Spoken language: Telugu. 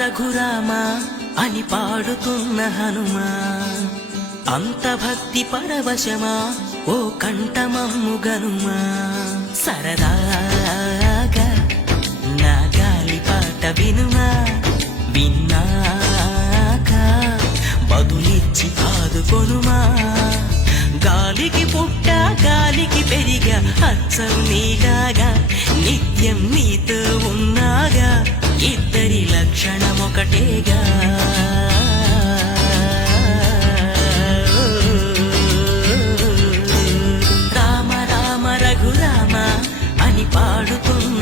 రఘురామ అని పాడుతున్న హనుమా, అంత భక్తి పరవశమా ఓ కంఠమమ్ము గనుమా. సరదాగా నా గాలి పాట వినుమా, విన్నాక బదులిచ్చి ఆదుకొనుమా. గాలికి పుట్ట గాలికి పెరిగా అచ్చం నీలాగా, నిత్యం నీతో ఉన్నాగా, ఇద్దరి లక్షణమొకటేగా. రామ రామ రఘురామ అని పాడుతున్న